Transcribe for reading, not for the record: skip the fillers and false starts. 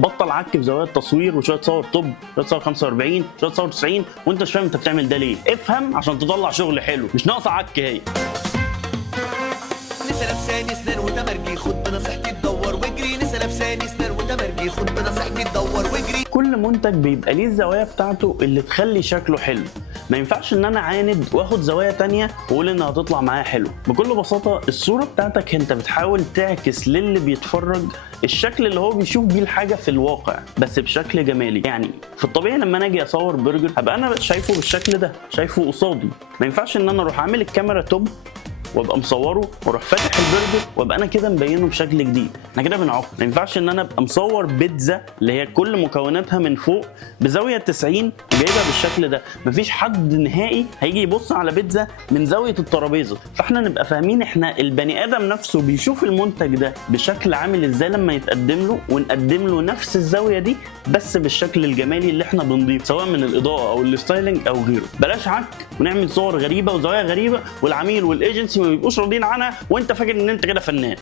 بطل عك في زوايا التصوير وشويه تصور توب، شويه تصور 45، شويه تصور 90 وانت مش فاهم انت بتعمل ده ليه. افهم عشان تطلع شغل حلو، مش ناقصه عك هي. نسا لبساني سنان وتمرجي، خد بنصيحتي تدور واجري. نسا لبساني سنان وتمرجي، خد بنصيحتي تدور واجري. كل منتج بيبقى ليه الزوايا بتاعته اللي تخلي شكله حلو. ما ينفعش ان انا عاند واخد زوايا تانية واقول انها هتطلع معايا حلو. بكل بساطه الصوره بتاعتك انت بتحاول تعكس للي بيتفرج الشكل اللي هو بيشوف بيه الحاجه في الواقع بس بشكل جمالي. يعني في الطبيعي لما انا اجي اصور برجر هبقى انا شايفه بالشكل ده، شايفه قصادي. ما ينفعش ان انا اروح عامل الكاميرا توب وابقى مصوره واروح فاتح البرجر وابقى انا كده مبينه بشكل جديد، احنا كده بنعك. ما ينفعش ان انا ابقى مصور بيتزا اللي هي كل مكوناتها من فوق بزاويه 90 وجايبها بالشكل ده. مفيش حد نهائي هيجي يبص على بيتزا من زاويه الترابيزه. فاحنا نبقى فاهمين احنا البني ادم نفسه بيشوف المنتج ده بشكل عامل ازاي لما يتقدم له، ونقدم له نفس الزاويه دي بس بالشكل الجمالي اللي احنا بنضيف سواء من الاضاءه او الستايلنج او غيره. بلاش عك ونعمل صور غريبه وزوايا غريبه والعميل والايجنسي ما بيبقوش راضيين عنها وانت فاكر ان انت كده فنان.